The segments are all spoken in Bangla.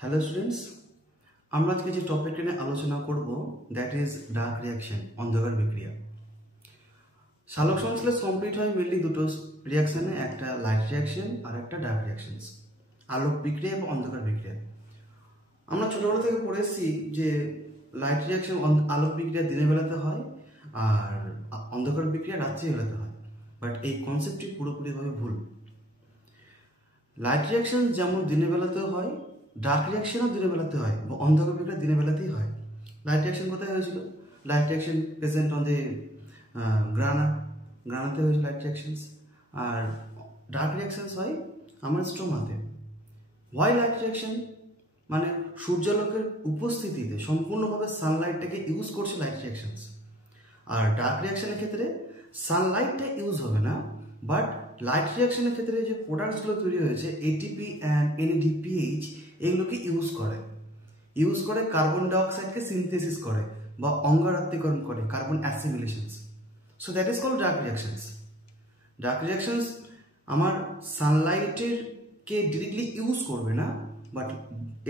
হ্যালো স্টুডেন্টস, আমরা আজকে যে টপিকটা নিয়ে আলোচনা করব দ্যাট ইজ ডার্ক রিয়াকশন, অন্ধকার বিক্রিয়া। শার্লক সংশ্লেষ কমপ্লিট হয় মেনলি দুটো রিয়াকশনে, একটা লাইট রিয়াকশন আর একটা ডার্ক রিয়াকশনস, আলোক বিক্রিয়া এবং অন্ধকার বিক্রিয়া। আমরা ছোটবেলা থেকে পড়েছি যে লাইট রিয়াকশন আলোক বিক্রিয়া দিনের বেলাতে হয় আর অন্ধকার বিক্রিয়া রাত্রিবেলাতে হয়, বাট এই কনসেপ্টটি পুরোপুরিভাবে ভুল। লাইট রিয়াকশন যেমন দিনের বেলাতেও হয়, ডার্ক রিয়াকশনও দিনের বেলাতে হয়, বা অন্ধকার বিক্রিয়া দিনের বেলাতেই হয়। লাইট রিয়াকশন কোথায় হয়েছিল? Light reaction present on the গ্রানাতে হয়েছিল লাইট রিয়াকশনস, আর ডার্ক রিয়াকশনস হয় আমার স্ট্রোমাতে। Why light reaction? মানে সূর্যালোকের উপস্থিতিতে সম্পূর্ণভাবে সানলাইটটাকে ইউজ করছে লাইট রিয়াকশনস। আর ডার্ক রিয়াকশনের ক্ষেত্রে সানলাইটটা ইউজ হবে না, বাট লাইট রিয়াকশনের ক্ষেত্রে যে প্রোডাক্টসগুলো তৈরি হয়েছে এটিপি অ্যান্ড এনএডিপিএইচ, এগুলোকে ইউজ করে কার্বন ডাইঅক্সাইডকে সিনথেসিস করে বা অঙ্গারাত্মীকরণ করে, carbon assimilations. So that is called dark reactions. Dark reactions আমার সানলাইটের কে ডিরেক্টলি ইউজ করবে না, বাট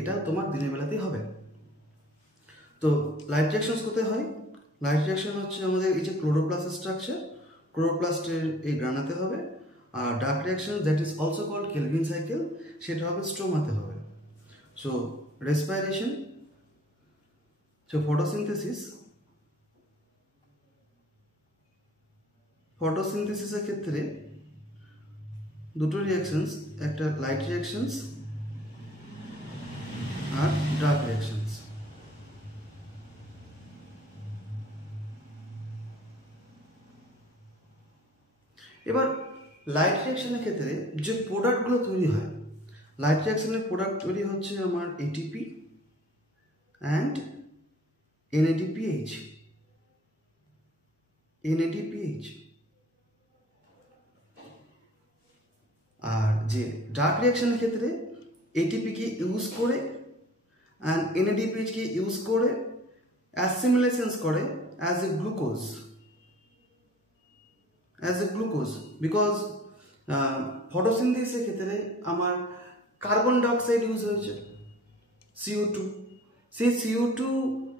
এটা তোমার দিনের বেলাতেই হবে। তো লাইট রিয়াকশনস কোথায় হয়? লাইট রিয়াকশন হচ্ছে আমাদের এই যে ক্লোরোপ্লাস্টের স্ট্রাকচার, ক্লোরোপ্লাস্টের এই গ্রানাতে হবে। আর dark reaction that is also called Calvin cycle, সেটা হবে স্ট্রোমাতে হবে। সো রেসপিরেশন, সো ফটোসিনথেসিসের ক্ষেত্রে দুটো রিয়াকশনস, একটা লাইট রিয়াকশনস আর ডার্ক রিয়াকশনস। এবার লাইট রিয়াকশনের ক্ষেত্রে যে প্রোডাক্টগুলো তৈরি হয়, লাইট রিয়াকশনের প্রোডাক্ট তৈরি হচ্ছে আমার এটিপি অ্যান্ড এনএডিপিএইচ। আর যে ডার্ক রিয়াকশনের ক্ষেত্রে এটিপিকে ইউজ করে অ্যান্ড এনএডিপিএইচকে ইউজ করে অ্যাসিমিলেশনস করে অ্যাজ এ গ্লুকোজ, বিকজ ফটোসিনথেসিসের ক্ষেত্রে আমার কার্বন ডাইঅক্সাইড ইউজ হয়েছে, CO2, সেই CO2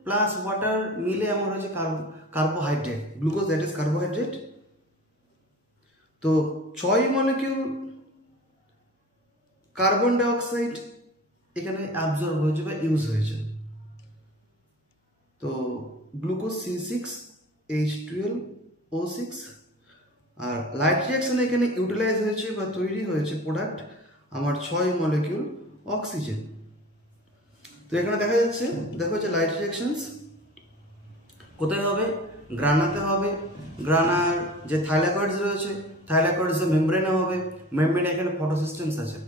প্লাস ওয়াটার মিলে আমার হয়েছে carbohydrate, glucose, that is carbohydrate. তো 6 মলিকিউল কার্বন ডাইঅক্সাইড এখানে অ্যাবজর্ব হয়েছে বা ইউজ হয়েছে। তো গ্লুকোজ C6H12O6। আর লাইট রিয়াকশন এখানে ইউটিলাইজ হয়েছে বা তৈরি হয়েছে প্রোডাক্ট আমার 6 মলিকিউল অক্সিজেন। তো এখানে দেখা যাচ্ছে, দেখো যে লাইট রিয়াকশনস কোথায় হবে? গ্রানাতে হবে। গ্রানার যে থাইলাকয়েডস রয়েছে, থাইলাকয়েডস মেমব্রেনে হবে। মেমব্রেনে এখানে ফটোসিস্টেমস আছে,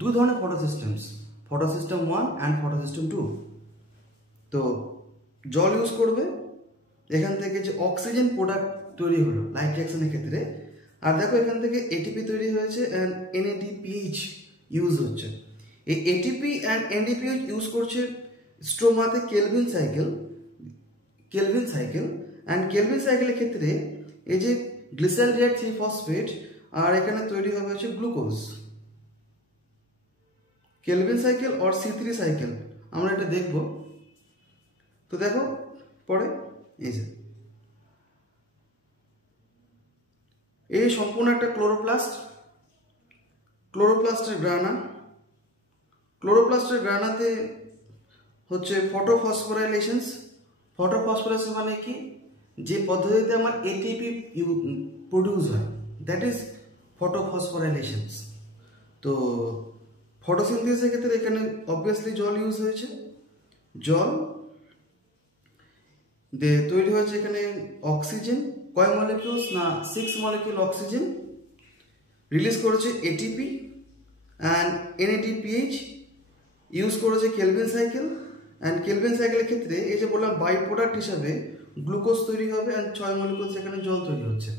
দু ধরনের ফটোসিস্টেমস, ফটোসিস্টেম 1 অ্যান্ড ফটোসিস্টেম 2। তো জল ইউজ করবে, এখান থেকে যে অক্সিজেন প্রোডাক্ট তৈরি হলো লাইট রিয়াকশনের ক্ষেত্রে। আর দেখো এখান থেকে এটিপি তৈরি হয়েছে অ্যান্ড এনএডিপিএইচ ইউজ হচ্ছে। এই এটিপি অ্যান্ড এনএডিপিএইচ ইউজ করছে স্ট্রোমাতে কেলভিন সাইকেল। অ্যান্ড কেলভিন সাইকেলের ক্ষেত্রে এই যে গ্লিসালডিহাইড 3-ফসফেট আর এখানে তৈরি হবে হচ্ছে glucose. Kelvin cycle or C3 cycle আমরা এটা দেখব। তো দেখো পরে এই যে এই সম্পূর্ণ একটা ক্লোরোপ্লাস্টের গ্রানাতে হচ্ছে ফটোফসফোরাইলেশনস মানে কি? যে পদ্ধতিতে আমার এটিপি প্রডিউস হয়, দ্যাট ইজ ফটোফসফোরাইলেশনস। তো ফটোসিনথেসিসের ক্ষেত্রে এখানে অবভিয়াসলি জল ইউজ হয়েছে। জল তৈরি হয়েছে এখানে অক্সিজেন, কয় মলিকিউলস? না 6 মলিকিউল অক্সিজেন রিলিজ করেছে এটিপি অ্যান্ড এনএডিপিএইচ ইউজ করেছে কেলভিন সাইকেল। অ্যান্ড কেলভিন সাইকেলের ক্ষেত্রে এই যে বললাম বাই প্রোডাক্ট হিসাবে গ্লুকোজ তৈরি হবে অ্যান্ড 6 মলিকিউল সেখানে জল তৈরি হচ্ছে।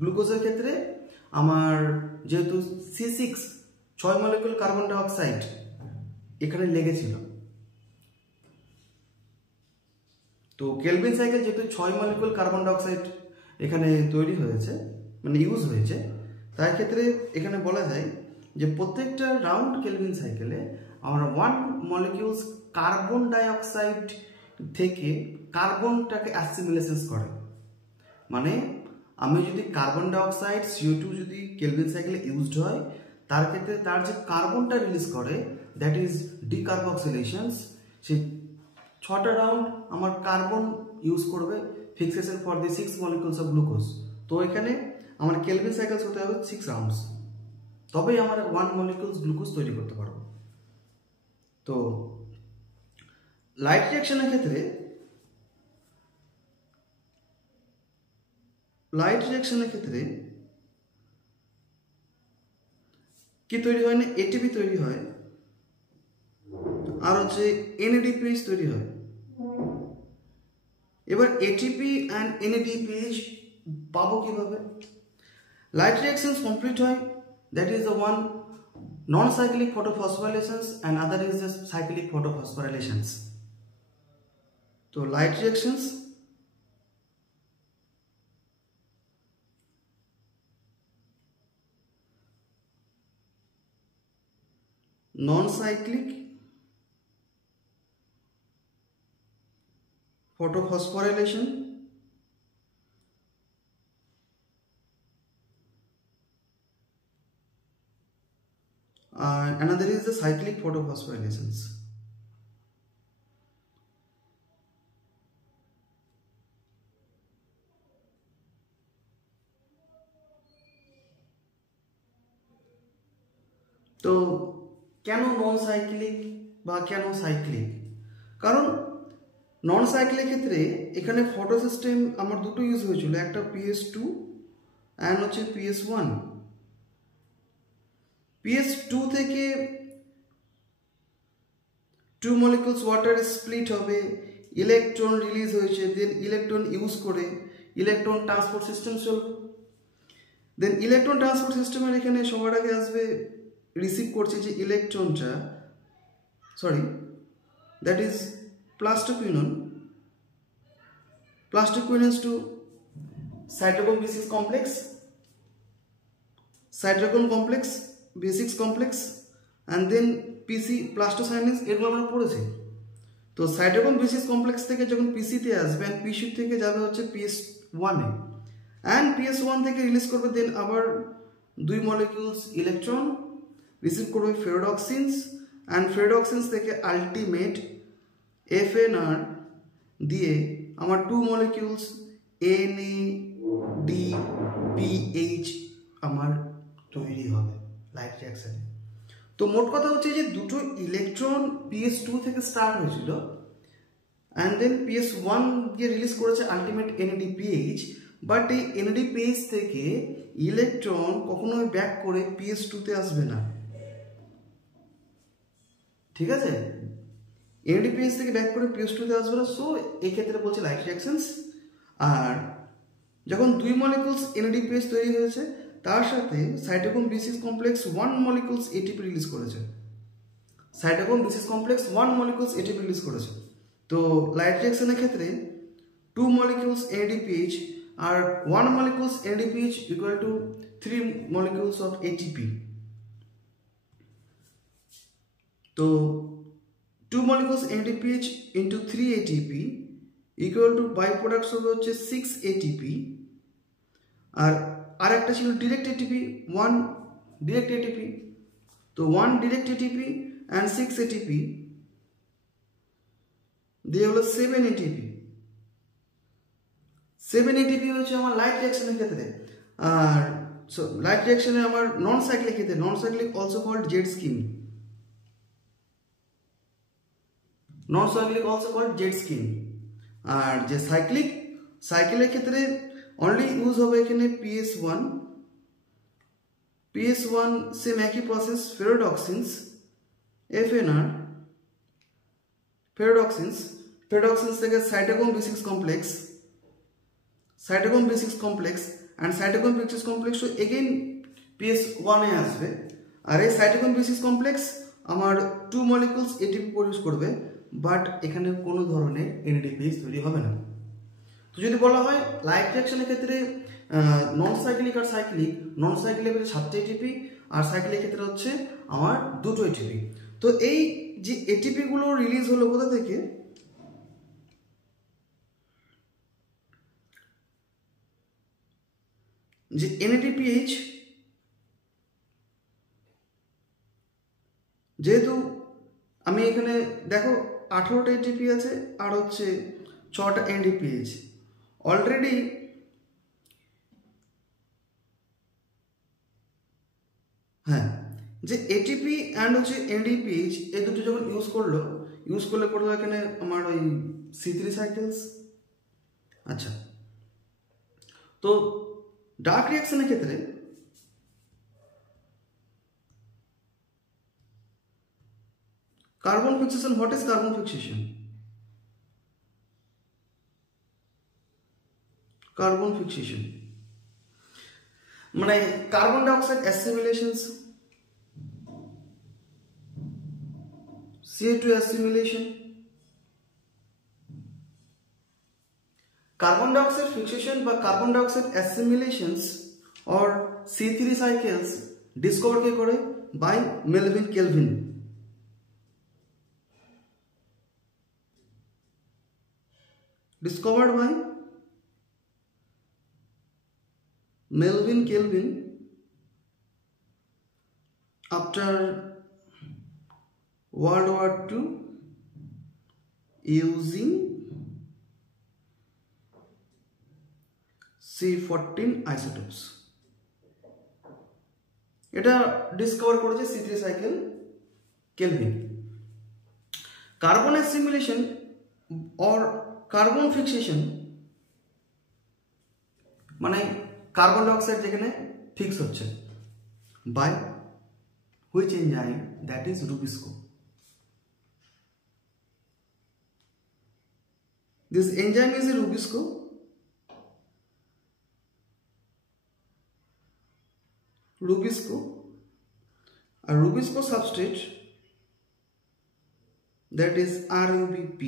গ্লুকোজের ক্ষেত্রে আমার যেহেতু C6 6 মলিকিউল কার্বন ডাইঅক্সাইড এখানে লেগেছিল, তো কেলভিন সাইকেল যেহেতু 6 মলিকিউল কার্বন ডাইঅক্সাইড এখানে তৈরি হয়েছে, মানে ইউজ হয়েছে, তাই ক্ষেত্রে এখানে বলা যায় যে প্রত্যেকটা রাউন্ড কেলভিন সাইকেলে আমরা ওয়ান মলিকিউলস কার্বন ডাইঅক্সাইড থেকে কার্বনটাকে অ্যাসিমিলেশন করে। মানে আমি যদি কার্বন ডাইঅক্সাইড CO2 যদি কেলভিন সাইকেলে ইউজড হয়, তার ক্ষেত্রে তার যে কার্বনটা রিলিজ করে দ্যাট ইজ ডিকার্বক্সিলেশনস, সেই 6টা রাউন্ড আমার কার্বন ইউজ করবে fixation for the 6 molecules of glucose. তো এখানে আমার কেলভিন সাইকেলস হতে হবে 6 রাউন্ডস, তবেই আমরা 1 মলিকিউলস গ্লুকোজ তৈরি করতে পারবো। তো লাইট রিঅ্যাকশনের ক্ষেত্রে কি তৈরি হয় না, এটিপি তৈরি হয় আর হচ্ছে NADPH তৈরি হয়। এবার এটিপি অ্যান্ড NADPH পাবো কিভাবে? লাইট রিঅ্যাকশনস কমপ্লিট হয়, that is the one non cyclic photophosphorylations and other is the cyclic photophosphorylations. তো light reactions non-cyclic photophosphorylation another is the cyclic photophosphorylations. তো কেন নন সাইক্লিক বা কেন সাইক্লিক? কারণ নন সাইক্লিক ক্ষেত্রে এখানে ফটো সিস্টেম আমার দুটো ইউজ হয়েছিল, একটা PS2 অ্যান্ড হচ্ছে PS1। PS2 থেকে 2 মলিকিউলস ওয়াটার স্প্লিট হবে, ইলেকট্রন রিলিজ হয়েছে, দেন ইলেকট্রন ইউজ করে ইলেকট্রন ট্রান্সপোর্ট সিস্টেম চলবে। দেন ইলেকট্রন ট্রান্সপোর্ট সিস্টেমের এখানে সবার আগে আসবে রিসিভ করছে যে ইলেকট্রনটা, that is plastoquinones to cytochrome B6 complex, cytochrome complex B6 complex and then PC plastocyanins, এগুলো আমরা পড়েছি। তো সাইটোক্রোম B6 কমপ্লেক্স থেকে যখন PC-তে আসবে অ্যান্ড PC থেকে যাবে হচ্ছে PS1-এ অ্যান্ড PS1 থেকে রিলিজ করবে, দেন আবার 2 মলিকিউলস ইলেকট্রন রিসিভ করবে ফেরোডক্সিনস অ্যান্ড ফেরোডক্সিনস থেকে আলটিমেট FNR দিয়ে আমার 2 মলিকিউলস NADPH আমার তৈরি হবে লাইট রিঅ্যাকশনে। তো মোট কথা হচ্ছে যে দুটো ইলেকট্রন PS2 থেকে স্টার্ট হয়েছিল অ্যান্ড দেন PS1 গিয়ে রিলিজ করেছে আলটিমেট NADPH, বাট এই NADPH থেকে ইলেকট্রন কখনোই ব্যাক করে PS2-তে আসবে না, ঠিক আছে? NADPH থেকে ব্যাক করে PS2-তে আসবে না। সো এই ক্ষেত্রে বলছে লাইট রিঅ্যাকশনস। আর যখন 2 মলিকিউলস NADPH তৈরি হয়েছে, তার সাথে cytochrome B6 complex 1 molecules ATP release করেছে, cytochrome B6 complex 1 molecules ATP release করেছে। তো লাইট রিঅ্যাকশনের ক্ষেত্রে 2 মলিকিউলস NADPH আর 1 molecules NADPH equal to 3 molecules of ATP। তো 2 molecules NADPH into 3 ATP equal to byproducts হবে হচ্ছে 6 ATP, আর একটা ছিল ডিরেক্ট ATP, 1 ডিরেক্ট ATP। তো 1 ডিরেক্ট ATP and 6 ATP দিয়ে হলো 7 ATP। 7 ATP হচ্ছে আমার লাইট রিঅ্যাকশনের ক্ষেত্রে। আর লাইট রিঅ্যাকশনে আমার নন সাইক্লিক ক্ষেত্রে, non cyclic also called Z scheme, non cyclic also called Z scheme. আর যে সাইক্লিকের ক্ষেত্রে অনলি ইউজ হবে এখানে PS1 সেম একই প্রসেস, ফেরোডক্সিনস FNR, ফেরোডক্সিনস থেকে cytochrome B6 complex and cytochrome B6 complex again PS1-এ আসবে। আর এই সাইটোক্রোম B6 কমপ্লেক্স আমার 2 মলিকিউলস ATP প্রডিউস করবে, বাট এখানে কোনো ধরনের NADPH তৈরি হবে না। তো যদি বলা হয় লাইট রিঅ্যাকশনের ক্ষেত্রে নন সাইক্লিক আর সাইক্লিক, নন সাইক্লিক হচ্ছে 7টা ATP আর সাইকেলের ক্ষেত্রে হচ্ছে আমার দুটো এটিপি। তো এই যে এটিপি গুলো রিলিজ হলো কোথা থেকে, যে NADPH, যেহেতু আমি এখানে দেখো 18টা এটিপি আছে আর হচ্ছে 6টা NADPH অলরেডি, হ্যাঁ, যে এটিপি অ্যান্ড হচ্ছে NADPH এই দুটো যখন ইউজ করলে পড়লো এখানে আমার ওই C3 সাইকেলস। আচ্ছা, তো ডার্ক রিঅ্যাকশনের ক্ষেত্রে carbon fixation, what is carbon fixation? Carbon fixation মানে carbon dioxide assimilations, CO2 assimilation, carbon dioxide fixation বা carbon dioxide assimilations or C3 cycles discovered কে করে? by Melvin Kelvin। discovered by Melvin Kelvin after World War II using C14 isotopes। এটা ডিসকভার করেছে C3 cycle Calvin. Carbon assimilation or carbon fixation মানে কার্বন ডাইঅক্সাইড যেখানে ফিক্স হচ্ছে by which enzyme, that is rubisco. This enzyme is a Rubisco. A Rubisco substrate, that is RUBP,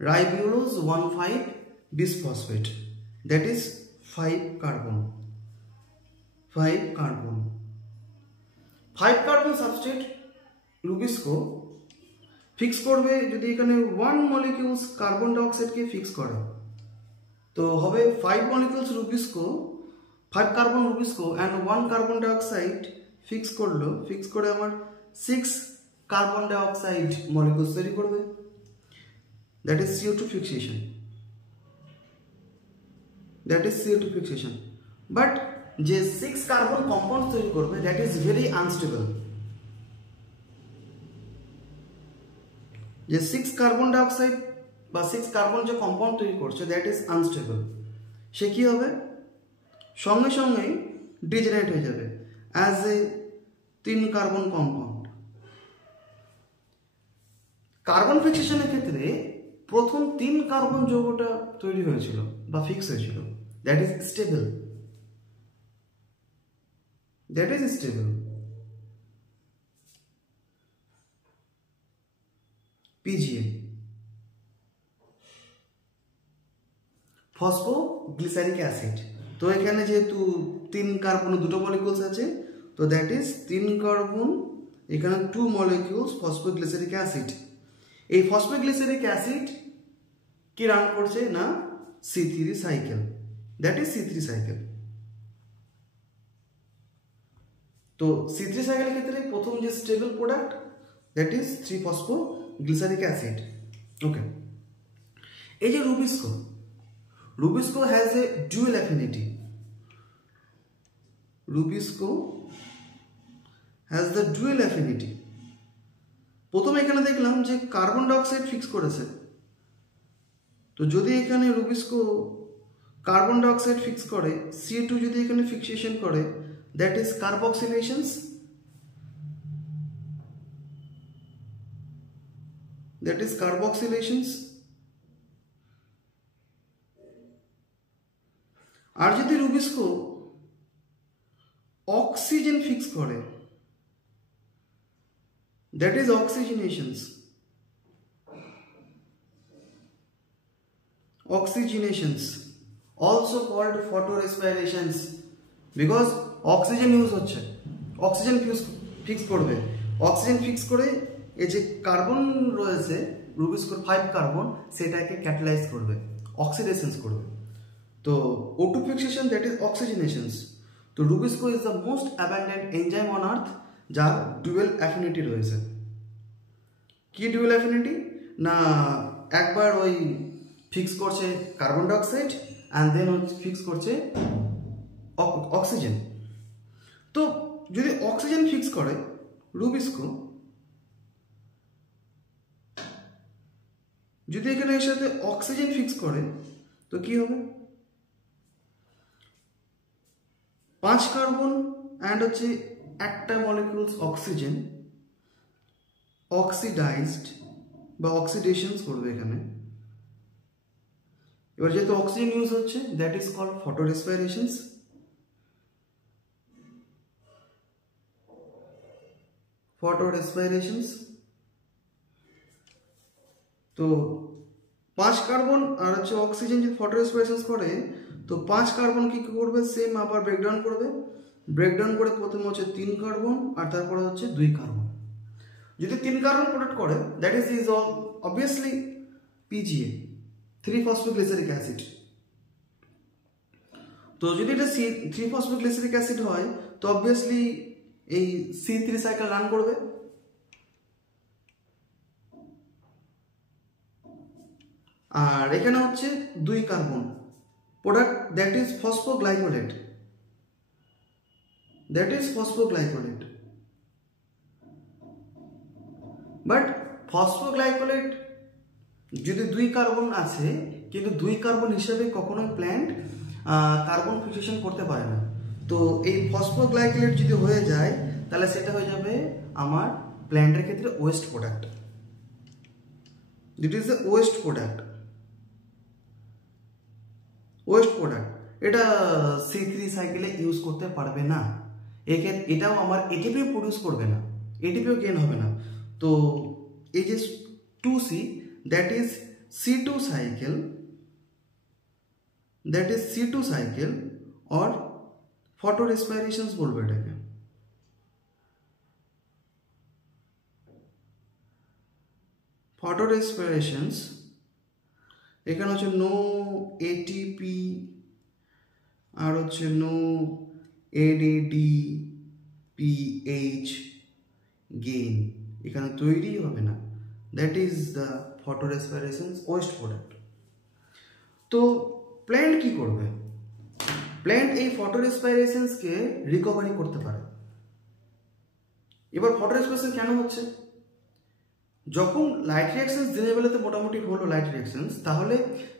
ribulose 1,5-bisphosphate, that is 5 carbon substrate Rubisco fix করবে যদি এখানে 1 মলিকিউলস কার্বন ডাইঅক্সাইডকে ফিক্স করে তো হবে 5 molecules rubisco, 5 carbon rubisco and 1 carbon dioxide fix করে আমার 6 কার্বন ডাইঅক্সাইড মলিকিউলস তৈরি করবে, that is CO2 fixation. But যে 6 কার্বন কম্পাউন্ড তৈরি করবে দ্যাট ইজ ভেরি আনস্টেবল। যে 6 কার্বন ডাইঅক্সাইড বা 6 কার্বন যে কম্পাউন্ড তৈরি করছে দ্যাট ইজ আনস্টেবল। সে কি হবে? সঙ্গে সঙ্গে ডিজেনারেট হয়ে যাবে as a 3 carbon compound. Carbon ফিক্সেশনের ক্ষেত্রে প্রথম 3 কার্বন যৌগটা তৈরি হয়েছিল বা ফিক্স হয়েছিল, that is stable. PGM, phosphoglyceric acid. তো এখানে যেহেতু 3 কার্বন 2টো মলিকিউলস আছে তো দ্যাট ইজ 3 কার্বন, এখানে 2 মলিকিউলস ফসফোগ্লিসারিক অ্যাসিড। এই ফসফোগ্লিসারিক অ্যাসিড কি রান করছে না C3 cycle, that is C3 cycle. তো C3 সাইকেলের ক্ষেত্রে প্রথম যে stable product that is 3-phosphoglyceric acid। ওকে, এই যে rubisco has a dual affinity. প্রথমে এখানে দেখলাম যে কার্বন ডাইঅক্সাইড ফিক্স করেছে, তো যদি এখানে রুবিস্কো কার্বন ডাইঅক্সাইড ফিক্স করে, CO2 যদি এখানে ফিক্সেশন করে দ্যাট ইজ কার্বক্সিলেশনস, আর যদি রুবিস্কো অক্সিজেন ফিক্স করে that is oxygenations, also called photorespirations, because oxygen use হচ্ছে, অক্সিজেন ফিক্স করবে, অক্সিজেন ফিক্স করে এই যে কার্বন রয়েছে রুবিস কোর 5 কার্বন সেটাকে ক্যাটালাইজ করবে, অক্সিডেশনস করবে। তো O2 fixation that is oxygenations. তো RuBisCO is the most abundant enzyme on earth যার ডুয়েল অ্যাফিনিটি রয়েছে। কি ডুয়েল অ্যাফিনিটি? না একবার ওই ফিক্স করছে carbon dioxide and then fix করছে অক্সিজেন। তো যদি অক্সিজেন ফিক্স করে রুবিস্কো, যদি এখানে এর সাথে অক্সিজেন ফিক্স করে তো কি হবে? 5 কার্বন অ্যান্ড হচ্ছে একটা মলিকিউলস অক্সিজেন অক্সিডাইজড বা অক্সিডেশনস করবে এখানে। এবার যেহেতু অক্সিজেন ইউজ হচ্ছে that is called photorespirations. Photorespirations. তো 5 কার্বন আর হচ্ছে অক্সিজেন যদি ফটো রেসপিরেশনস করে তো 5 কার্বন কি করবে? সেম আবার ব্রেকডাউন করবে, ব্রেকডাউন করে প্রথমে হচ্ছে 3 কার্বন আর তারপরে হচ্ছে 2 কার্বন। যদি 3 কার্বন প্রোডাক্ট করে that is obviously PGA, 3-phosphoglyceric acid. তো যদি এটা 3-phosphoglyceric অ্যাসিড হয় তো অবভিয়াসলি এই C3 সাইকেল রান করবে। আর এখানে হচ্ছে 2 carbon product that is phosphoglycolate, that is phosphoglycolate. But phosphoglycolate যদি 2 কার্বন আছে কিন্তু 2 কার্বন হিসেবে কখনোই প্ল্যান্ট কার্বন ফিক্সেশন করতে পারে না। তো এই ফসফোগ্লাইকোলেট যদি হয়ে যায় তাহলে সেটা হয়ে যাবে আমার প্ল্যান্টের ক্ষেত্রে waste product. It is the waste product, waste product. এটা C3 সাইকেলে ইউজ করতে পারবে না, এটাও আমার এটিপিও প্রডিউস করবে না, এটিপিও গেইন হবে না। তো এই যে 2C that is C2 cycle, that is C2 cycle or photorespirations বলবো এটাকে। ফটো রেসপিরেশনস এখানে হচ্ছে নো এটিপি আর হচ্ছে নো ADPH গেইন এখানে তৈরি হবে না, that is the photorespirations waste product. তো প্ল্যান্ট কি করবে? প্ল্যান্ট এই ফটো রেসপিরেশনসকে রিকভারি করতে পারে। এবার ফটো রেসপিরেশন কেন হচ্ছে? যখন লাইট রিঅ্যাকশনস দিনের বেলাতে মোটামুটি হলো লাইট রিঅ্যাকশনস, তাহলে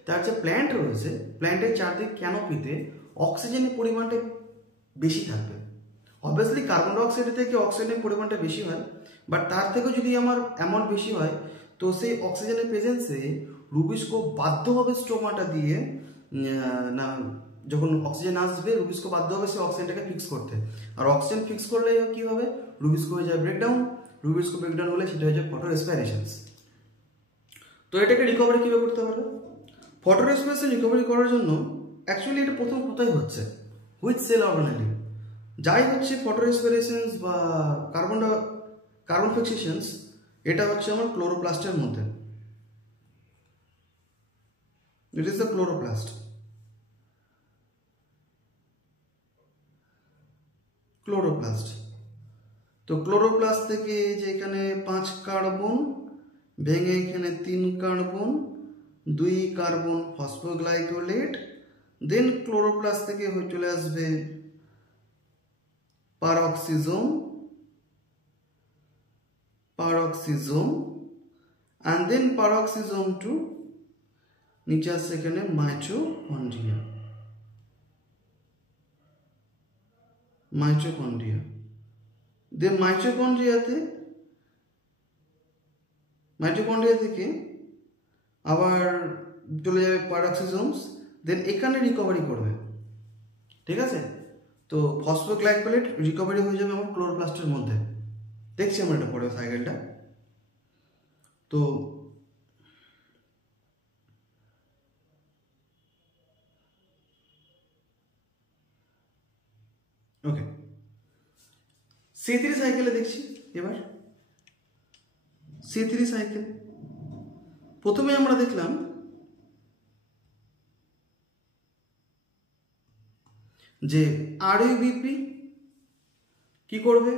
তার যে প্ল্যান্ট রয়েছে প্ল্যান্টের চারদিক ক্যানোপিতে অক্সিজেনের পরিমাণটা বেশি থাকবে। অবভিয়াসলি কার্বন ডাইঅক্সাইডের থেকে অক্সিজেনের পরিমাণটা বেশি হয়, বাট তার থেকেও যদি আমার অ্যামাউন্ট বেশি হয় তো সেই অক্সিজেনের প্রেজেন্সে রুবিস্কো বাধ্য হবে স্টোমাটা দিয়ে না, যখন অক্সিজেন আসবে রুবিস্কো বাধ্য হবে সেই অক্সিজেনটাকে ফিক্স করতে। আর অক্সিজেন ফিক্স করলে কি হবে? রুবিস্কো হয়ে যায় ব্রেকডাউন, রুবিস্কো ব্রেকডাউন হলে সেটা হয়ে যায় ফটো রেসপিরেশনস। তো এটাকে রিকভারি কীভাবে করতে পারবে? ফটো রেসপিরেশন রিকভারি করার জন্য অ্যাকচুয়ালি এটা প্রথম কোথায় হচ্ছে? হুইচ সেল অর্গানেলি যাই হচ্ছে ফটো রেসপিরেশনস বা কার্বন ফিক্সেশনস, এটা হচ্ছে আমার ক্লোরোপ্লাস্টের মধ্যে। It is the chloroplast. Chloroplast. তো ক্লোরোপ্লাস্ট থেকে যে এখানে 5 কার্বন ভেঙে এখানে 3 কার্বন 2 কার্বন ফসফোগ্লাইকোলেট, দেন ক্লোরোপ্লাস্ট থেকে চলে আসবে পারঅক্সিজোম, and then paroxysome to নিচে আসছে এখানে মাইটোকন্ড্রিয়া। দেন মাইটোকন্ড্রিয়া থেকে আবার চলে যাবে পারঅক্সিজোমস, দেন এখানে রিকভারি করবে। ঠিক আছে? তো ফসফোগ্লাইকোলেট রিকভারি হয়ে যাবে আমার ক্লোরোপ্লাস্টের মধ্যে। দেখছি আমরা এটা পরে সাইকেলটা। তো ওকে, C3 সাইকেলে দেখছি। এবার C3 সাইকেল প্রথমে আমরা দেখলাম যে আরইউবিপি কি করবে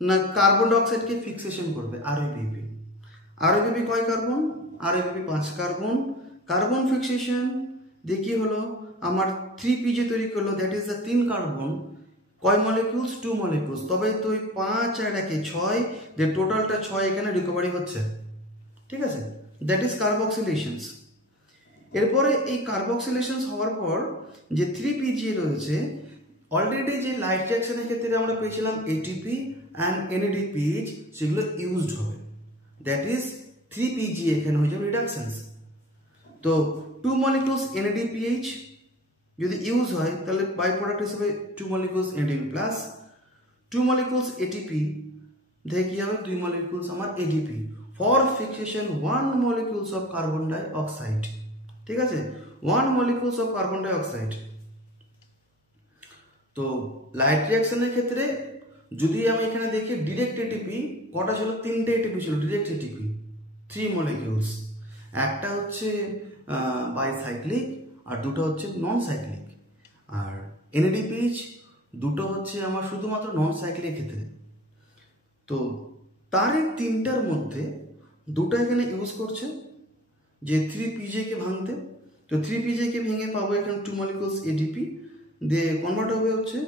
না কার্বন ডাইঅক্সাইডকে ফিক্সেশন করবে। আরইউবিপি কয় carbon? RuBP 5 carbon. Carbon fixation দিয়ে কি হলো আমার 3PG তৈরি করলো, দ্যাট ইজ দ্য 3 কার্বন। কয় মলিকিউলস? 2 মলিকিউলস। তবে তো ওই 5 আর 1 6, যে টোটালটা 6 এখানে রিকভারি হচ্ছে, ঠিক আছে, দ্যাট ইজ কার্বক্সিলেশনস। এরপরে এই কার্বক্সিলেশনস হওয়ার পর যে 3PG রয়েছে, অলরেডি যে লাইট রিঅ্যাকশনের ক্ষেত্রে আমরা পেয়েছিলাম ATP অ্যান্ড NADPH, সেগুলো ইউজড হবে, দ্যাট ইজ 3PG এখানে হয়ে যাবে রিডাকশনস। তো 2 মলিকিউলস NADPH যদি ইউজ হয় তাহলে বাই প্রোডাক্ট হিসেবে 2 molecules NADP plus 2 molecules ATP দেখে কি হবে 2 মলিকিউলস আমার ADP for fixation 1 molecules of carbon dioxide, ঠিক আছে, 1 molecules of carbon dioxide. তো লাইট রিঅ্যাকশনের ক্ষেত্রে যদি আমি এখানে দেখি ডিরেক্ট ATP কটা ছিল? 3টে ATP ছিল ডিরেক্ট ATP, 3 মলিকিউলস। একটা হচ্ছে বাইসাইক্লিক আর দুটো হচ্ছে নন সাইক্লিক। আর NADPH দুটো হচ্ছে আমার শুধুমাত্র নন সাইক্লিক ক্ষেত্রে। তো তার এই 3টার মধ্যে দুটো এখানে ইউজ করছে যে 3PJ কে ভাঙতে। তো 3PJ কে ভেঙে পাবো এখানে 2 মলিকিউলস ADP দিয়ে কনভার্ট হবে হচ্ছে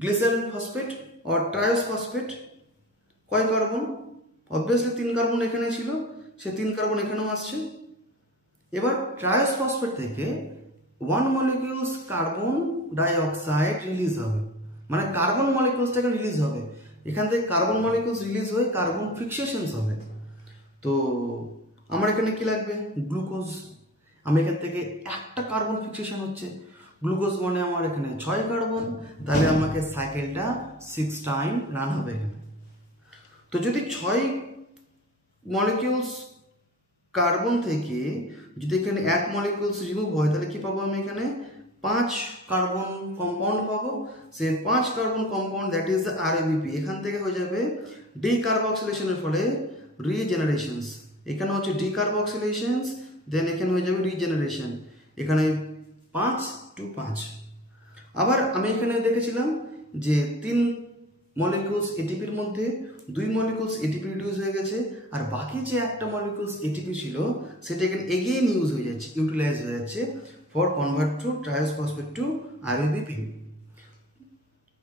গ্লিসারিল ফসফেট আর ট্রায়োস ফসফেট। কয় কার্বন? অবভিয়াসলি 3 কার্বন এখানে ছিল, সে 3 কার্বন এখানেও আসছে। এবার ট্রায়োস ফসফেট থেকে 1 molecules carbon die oxide release হবে, মানে কার্বন মলিকিউলসটাকে রিলিজ হবে। এখান থেকে কার্বন মলিকিউলস রিলিজ হয়ে কার্বন ফিক্সেশনস হবে। তো আমার এখানে কি লাগবে? গ্লুকোজ। আমি এখান থেকে একটা কার্বন ফিক্সেশন হচ্ছে, গ্লুকোজ মানে আমার এখানে 6 কার্বন, তাহলে আমাকে সাইকেলটা 6 টাইম রান হবে এখানে। তো যদি 6 মলিকিউলস কার্বন থেকে যদি এখানে 1 মলিকিউলস রিমুভ হয় তাহলে কি পাবো আমি এখানে? 5 কার্বন কম্পাউন্ড পাবো। সে 5 carbon compound that is the RuBP. এখান থেকে হয়ে যাবে ডিকার্বক্সিলেশনের ফলে রিজেনারেশনস। এখানে হচ্ছে ডিকার্বক্সিলেশনস, দেন এখানে হয়ে যাবে রিজেনারেশন। এখানে 5 to 5। আবার আমি এখানে দেখেছিলাম যে 3 মলিকিউলস এটিপির মধ্যে 2 মলিকিউলস এটিপি রিডিউস হয়ে গেছে, আর বাকি যে একটা মলিকিউলস এটিপি ছিল সেটা এখানে এগেইন ইউজ হয়ে যাচ্ছে, ইউটিলাইজ হয়ে যাচ্ছে for convert to triose phosphate to RUBP.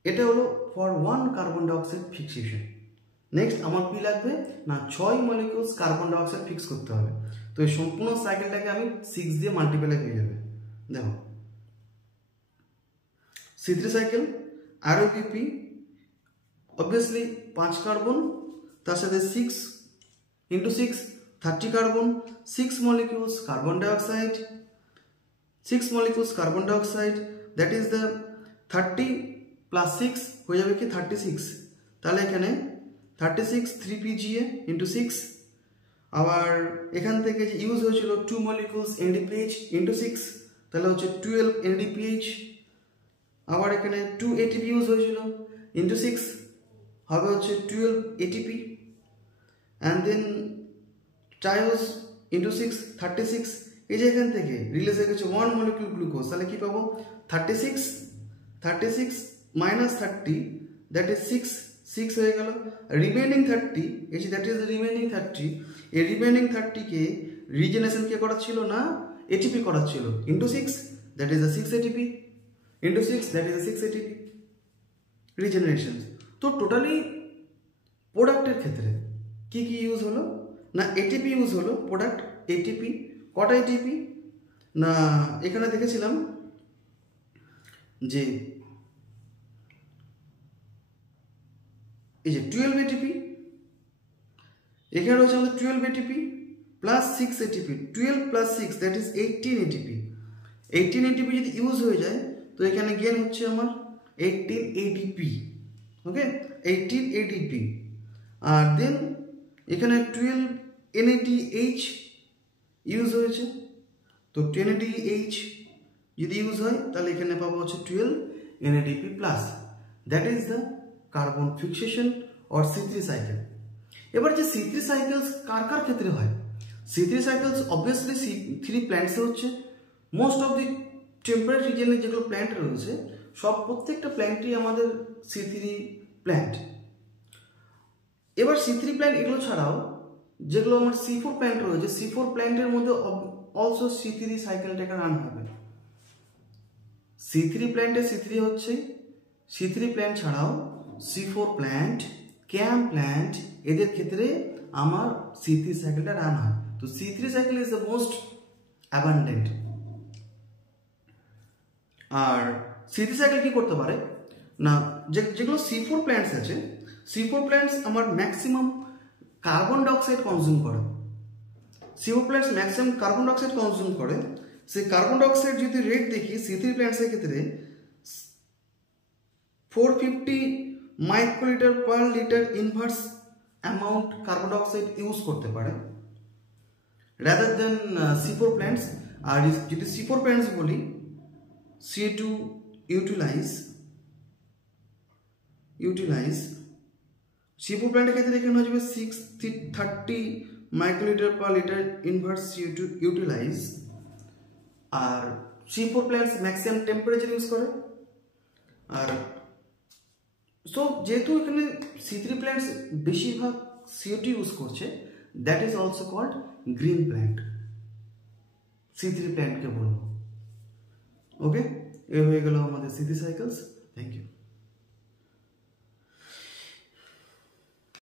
এটা হলো for 1 carbon dioxide fixation. Next আমার কি লাগবে না 6 মলিকিউলস কার্বন ডাইঅক্সাইড ফিক্স করতে হবে। তো এই সম্পূর্ণ সাইকেলটাকে আমি 6 দিয়ে মাল্টিপ্লাই হয়ে যাবে। দেখো C3 cycle RuBP obviously 5 carbon, তার সাথে 6 into 6 30 carbon, 6 molecules carbon dioxide, 6 molecules carbon dioxide, that is the 30 plus 6 হয়ে যাবে কি 36। তাহলে এখানে 36 3PGA into 6। আবার এখান থেকে যে ইউজ হয়েছিল 2 মলিকিউলস NADPH into 6, তাহলে হচ্ছে 12 NADPH। আবার এখানে 2 ATP ইউজ হয়েছিল into 6, হবে হচ্ছে 12 ATP। And then triose into 6 36। এই যে এখান থেকে রিলিজ হয়ে গেছে 1 মলিকিউল গ্লুকোজ, তাহলে কি পাবো 36 minus 30 দ্যাট ইজ 6 হয়ে গেল। রিমেনিং 30 এই যে দ্যাট ইজ রিমেনিং 30, এই রিমেনিং 30 কে রিজেনারেশন কে করাচ্ছিল না ATP করাচ্ছিল into 6 that is 6 ATP into 6 that is 6 ATP regeneration. তো টোটালি প্রোডাক্টের ক্ষেত্রে কি কি ইউজ হলো না ATP ইউজ হলো, প্রোডাক্ট ATP। কটা ATP না এখানে দেখেছিলাম যে এই যে 12 ATP, এখানে রয়েছে আমাদের 12 ATP plus 6 ATP, 12 plus 6 that is 18 ATP। 18 ATP যদি ইউজ হয়ে যায় তো এখানে গেন হচ্ছে আমার 18 ADP, ওকে 18 ADP। আর দেন এখানে 12 NADH ইউজ হয়েছে, তো 10 NADH যদি ইউজ হয় তাহলে এখানে পাবো হচ্ছে 12 NADP plus. That is the carbon fixation or C3 cycle. এবার যে C3 cycles কার কার ক্ষেত্রে হয়? C3 cycles obviously C3 plants হচ্ছে most of the temperate region এ যেগুলো প্ল্যান্ট রয়েছে সব প্রত্যেকটা প্ল্যান্টই আমাদের C3 প্ল্যান্ট। এবার C3 প্ল্যান্ট এগুলো ছাড়াও যেগুলো আমার C4 প্ল্যান্ট রয়েছে C4 প্ল্যান্টের মধ্যে অলসো C3 সাইকেলটাকে রান হবে। C3 প্ল্যান্টে C3 হচ্ছে, C3 প্ল্যান্ট ছাড়াও C4 প্ল্যান্ট, ক্যাম প্ল্যান্ট এদের ক্ষেত্রে আমার C3 সাইকেলটা রান হয়। তো C3 cycle is the most abundant. আর C3 সাইকেল কি করতে পারে না, যেগুলো C4 প্ল্যান্টস আছে C4 প্ল্যান্টস আমার ম্যাক্সিমাম কার্বন ডাইঅক্সাইড কনজিউম করে। C4 plants maximum carbon dioxide consume করে। সেই কার্বন ডাইঅক্সাইড যদি রেট দেখি C3 প্ল্যান্টসের ক্ষেত্রে 450 microlitre per litre inverse amount carbon dioxide use করতে পারে রাদার দেন C4 প্ল্যান্টস। আর যদি C4 প্ল্যান্টস বলি CO2 ইউটিলাইজ C4 প্ল্যান্টের ক্ষেত্রে এখানে হয়ে যাবে 630 microlitre per litre inverse CO2 utilise. আর C4 plants maximum temperature use করে। আর সো যেহেতু এখানে C3 প্ল্যান্টস বেশিরভাগ CO2 ইউজ করছে that is also called green plant. C3 প্ল্যান্টকে বলবো। ওকে, এ হয়ে গেল আমাদের C3 সাইকেলস। Thank you.